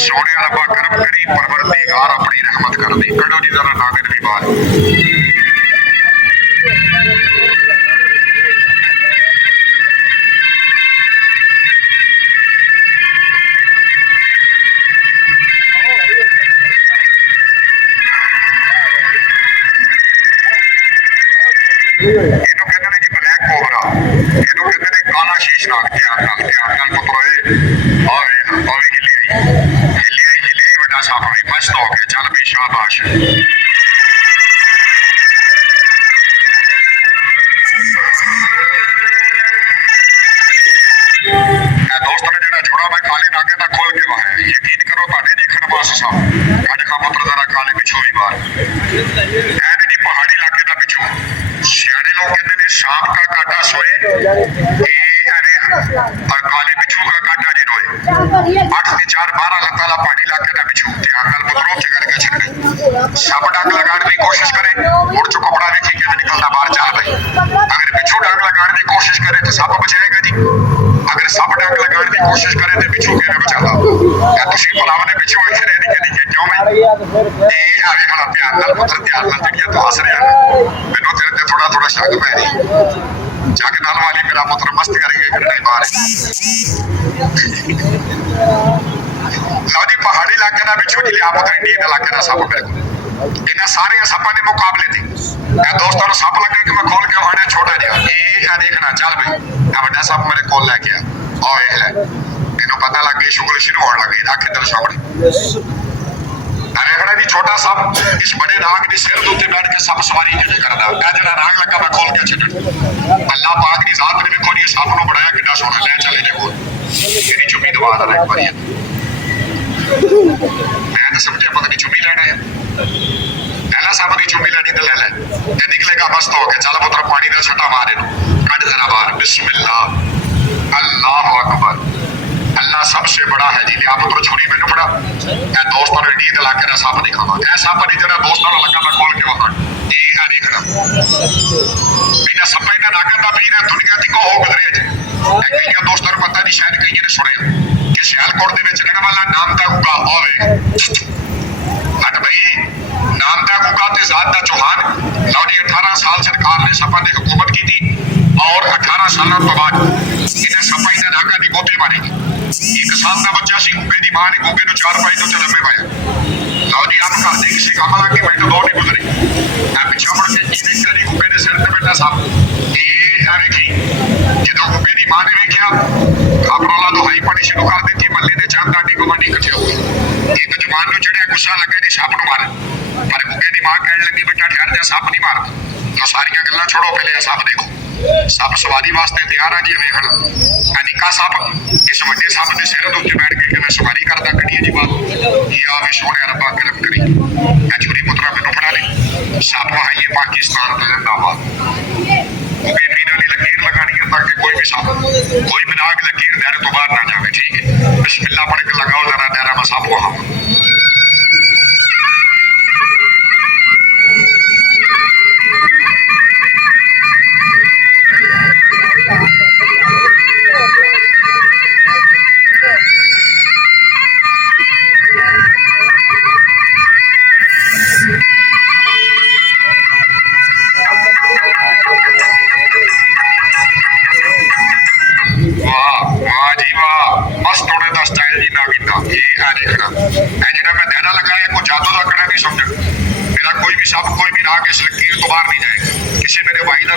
सोने रब्बा करम करी परवरदिगार अपनी रहमत कर दी। कड़ो जी जरा नागिन भी बाहर ਇਹਨੂੰ ਕਹਿੰਦੇ ਨੇ ਜੀ ਬਲੈਕ ਕੋਬਰਾ, ਇਹਨੂੰ ਕਹਿੰਦੇ ਨੇ ਕਾਲਾ ਸ਼ੀਸ਼ਨਾਗ। ਧਿਆਨ ਨਾਲ ਪੁੱਤਰੋ ਆਵੇ ਹਿੱਲੀ ਆਈ ਵੱਡਾ ਸੱਪ ਵੀ ਮਸਤ ਹੋ ਗਿਆ। ਚੱਲ ਵੀ ਸ਼ਾਬਾਸ਼। ਦੋਸਤਾਂ ਨੇ ਜਿਹੜਾ ਜੋੜਾ ਮੈਂ ਕਾਲੇ ਨਾਗੇ ਦਾ ਖੋਲ ਕੇ ਵਾਇਆ, ਯਕੀਨ ਕਰੋ ਤੁਹਾਡੇ ਦੇਖਣ ਵਾਸਤੇ ਸਭ ਕੱਢ ਖਾ ਪੁੱਤਰ ਜ਼ਰਾ ਕਾਲੇ ਪਿੱਛੋਂ ਵੀ ਬਾਹਰ। ਐਨ ਜੀ ਪਹਾੜੀ ਇਲਾਕੇ ਦਾ ਪਿੱਛੋਂ ਸਿਆਣੇ लोग कहते हैं सांप का काटा सोए काले बिच्छू का काटा नहीं रोए। 8 से 4 12 लताला पहाड़ी इलाके का बिच्छू ध्यान नाल पुत्रो च करके छड़ गई। सप डंग लगाने की कोशिश करे मुड़ चो कपड़ा देखी कि निकलता बाहर चल भाई। अगर बिच्छू डंग लगाने की कोशिश करे तो सप बचाएगा जी। अगर सप डंग लगाने की कोशिश करे तो बिच्छू किवें बचाता। क्या तुसीं भरावां ने बिच्छू वेखे ने निके क्यों मैं ये आवे खड़ा ध्यान नाल पुत्र ध्यान नाल जड़ियां तो हस रहा मैनूं तेरे ते थोड़ा थोड़ा शक पै रही। जग नाल वाली मेरा पुत्र मस्त करके कढ़ने बाहर। लो जी पहाड़ी इलाके का बिच्छू जी लिया पुत्र इंडियन इलाके का सप मेरे को इन्हां सारे सपां दे मुकाबले ते दोस्तों सप लगे कि मैं खोल के आना छोटा जिहा ये देखना चल भाई आ वड्डा सप मेरे कोल लैके आ वेख लै। इन्हूं पता लग गई शुगल शुरू होने लग गई। रख इधर सामने देखना जी छोटा सप इस बड़े नाग के सिर के उत्ते बैठ के सप सवारी किवें करदा। ए जिहड़ा नाग लगा मैं खोल के छड्डण अल्लाह पाक दी जात ने देखो जी सप नूं बनाया किड्डा सोहना। ले चले जे कोल मेरी चुम्मी दवा दा एक बारी मैं तो समझिया पता नहीं चुम्मी लेना है। पहला सप दी चुम्मी लेनी तो ले लै ते निकलेगा मस्त हो के। चल पुत्र पानी दा छटा मार इहनूं कढ जरा बाहर। बिस्मिल्लाह अल्लाह अकबर। अल्लाह सबसे बड़ा है जी। लिया पुत्र छुरी मैनू फड़ा। ए दोस्तों ने इंडियन इलाके का सप नहीं खावा। ए सप नहीं जो दोस्तों को लगा मैं खोल के वहां ये देखना इन्हें सपा इन्हें नागन का पीर है दुनिया की को हो गुजरे जी। कई दोस्तों को पता नहीं शायद कई ने सुने कि सियालकोट के रहने वाला नामदा गुगा होवे। हट भाई नामदा गुगा ते जात दा चौहान। लो जी 18 साल सरकार ने सपा की हुकूमत की थी और 18 सालों तो बाद इन्हें सपा इन्हें नागा की गोते मारेगी। 1 साल का बच्चा सी गुगे की मां ने गुगे को 4 पाई तो चलमे पाया। लो जी आप घर दे किसी काम लगे मिनट 2 नहीं गुजरे। पिछा मुड़ के की देखा जी गुगे के सिर से बैठा सप ये वेखी। जो गुगे की मां ने वेख्या खबरोला दुहाई पानी शुरू कर दी। महल्ले के चंद आंडी गुआंढी इकट्ठे हो गए। एक जवान को चढ़िया गुस्सा लगे जी सप नूं मार पर गुगे की मां कह लगी बेटा ठहर जा सप नहीं मार। तो सारिया गल्लां छोड़ो पहले सप देखो। सप सवारी वास्ते तैयार है जी। वेखण निक्का सप इस वड्डे सप के सिर के उत्ते बैठ के किवें सवारी करदा कढ़िए जी बात। या वे सोहणे रब्बा करम करी। मैं छुरी पुत्रा मैनूं फड़ा ले सप है ये पाकिस्तान का जिंदाबाद। गुगे पीर वाली लकीर लगानी है ताकि कोई भी सप कोई भी नाग लकीर दायरे तो बाहर ना जाए। ठीक है बिस्मिल्लाह पढ़ के लगाओ जरा दायरा में सप वहां।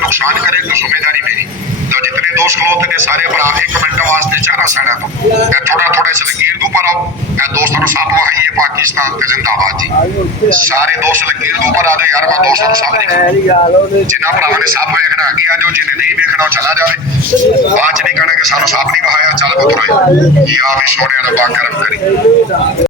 नुकसान करे तो जिम्मेदारी मेरी। तो जितने दोस्त खलोते ने सारे भरा 1 मिनट वास्ते चारा साड़ा तो थोड़ा थोड़ा से लकीर दो पर आओ। दोस्तों सप है ये पाकिस्तान के जिंदाबाद जी। सारे दोस्त लकीर दो पर आ जाओ यार। मैं दोस्तों सप नहीं जिन्ना भरावां ने सप वेखना अगे आ जाओ। जिन्हें नहीं वेखना चला जाए। बाद च नहीं कहना कि सानू सप नहीं बहाया। चल पुत्रो ये आ भी सोने रब्बा करम करी।